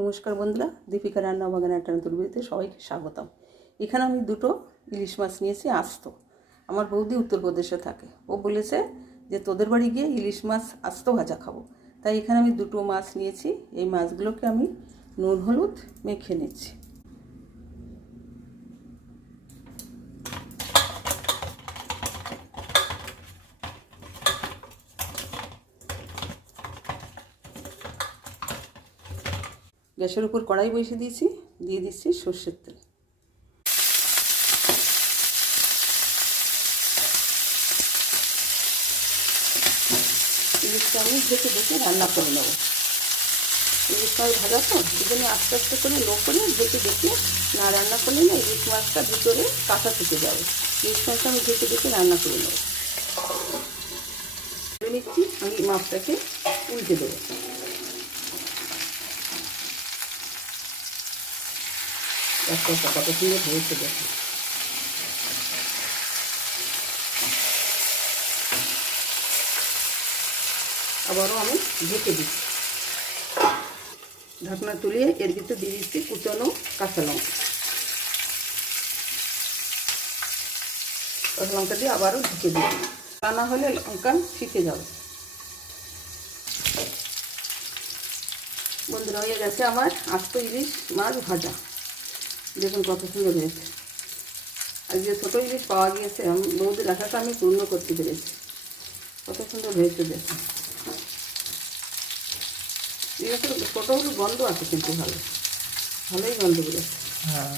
নমস্কার বন্ধুরা, দীপিকা রান্না বাগান একটা নতুন ভিডিওতে সবাইকে স্বাগতম। এখানে আমি দুটো ইলিশ মাছ নিয়েছি আস্ত। আমার বৌদি উত্তরপ্রদেশে থাকে, ও বলেছে যে তোদের বাড়ি গিয়ে ইলিশ মাছ আস্ত ভাজা খাবো, তাই এখানে আমি দুটো মাছ নিয়েছি। এই মাছগুলোকে আমি নুন হলুদ মেখে নিচ্ছি। গ্যাসের উপর কড়াই বসিয়ে দিয়েছি, দিয়ে দিচ্ছি সর্ষের তেল। ইলিশটা আমি ঢেকে ঢেকে রান্না করে নেব। ইলিশ মাছ ভাজা তো, এই জন্য আস্তে আস্তে করে লো করে ঢেকে ঢেকে না রান্না করলে না ইলিশ মাছটা ভিতরে কাঁচা থেকে যাবে। ইলিশ মাছটা আমি ঢেকে ঢেকে রান্না করে নেব। নিচ্ছি, আমি মাছটাকে উল্টে দেবো। একটা কত সুন্দর হয়েছে দেখো। আবারও আমি ঢেকে দিচ্ছি। ঢাকনা তুলিয়ে এর ভিতরে দিয়ে দিচ্ছি কুচানো কাঁচা লঙ্কা। কাঁচা লঙ্কা দিয়ে আবারও ঢেকে দিচ্ছি, তা না হলে লঙ্কা শিখে যাবে। বন্ধুরা, হয়ে গেছে আমার আস্ত ইলিশ মাছ ভাজা। দেখুন কত সুন্দর হয়েছে। আর যে ছোটো ইলিশ পাওয়া গিয়েছে, বৌদির আশাটা আমি পূর্ণ করতে পেরেছি। কত সুন্দর হয়েছে দেখুন। ইলিশের ছোটো হলুদ গন্ধ আছে, কিন্তু ভালোই গন্ধ বেরোচ্ছে। হ্যাঁ,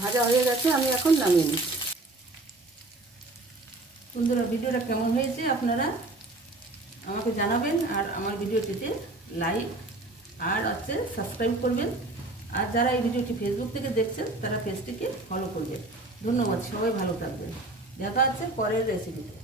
ভাজা হয়ে গেছে, আমি এখন নামিয়ে নিচ্ছি। বন্ধুরা, ভিডিওটা কেমন হয়েছে আপনারা আমাকে জানাবেন, আর আমার ভিডিওটিতে লাইক আর সাবস্ক্রাইব করবেন। আর যারা এই ভিডিওটি ফেসবুক থেকে দেখছেন তারা পেজটিকে ফলো করবেন। ধন্যবাদ, সবাই ভালো থাকবেন। দেখা হচ্ছে পরের রেসিপিতে।